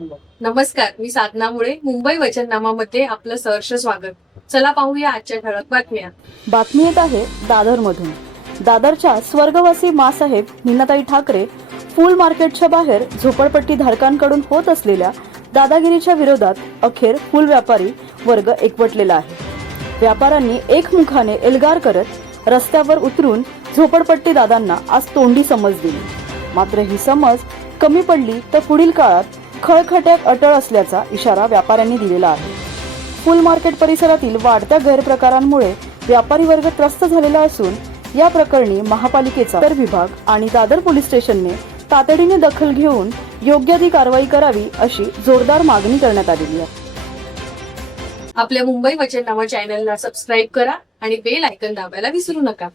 नमस्कार मी साधना मुळे मुंबई वचननामामध्ये आपलं सहर्ष स्वागत. चला पाहूया आजच्या ठळक बातम्या. बातमी येत आहे दादरमधून. दादरच्या स्वर्गवासी मासाहेब मीनाताई ठाकरे फूल मार्केटच्या बाहेर झोपडपट्टी धारकांकडून होत असलेल्या दादागिरीच्या विरोधात अखेर फुल व्यापारी वर्ग एकवटलेला आहे. व्यापाऱ्यांनी एकमुखाने एल्गार करत रस्त्यावर उतरून झोपडपट्टी दादांना आज तोंडी समज दिली. मात्र ही समज कमी पडली तर पुढील काळात खळखट्यात अटळ असल्याचा इशारा व्यापाऱ्यांनी दिलेला आहे. फुल मार्केट परिसरातील वाढत्या गैरप्रकारांमुळे व्यापारी वर्ग त्रस्त झालेला असून या प्रकरणी महापालिकेचा तर विभाग आणि दादर पोलीस स्टेशनने तातडीने दखल घेऊन योग्य ती कारवाई करावी अशी जोरदार मागणी करण्यात आलेली आहे. आपल्या मुंबई वचननामा चॅनलला सबस्क्राईब करा आणि बेल आयकन दाबायला विसरू नका.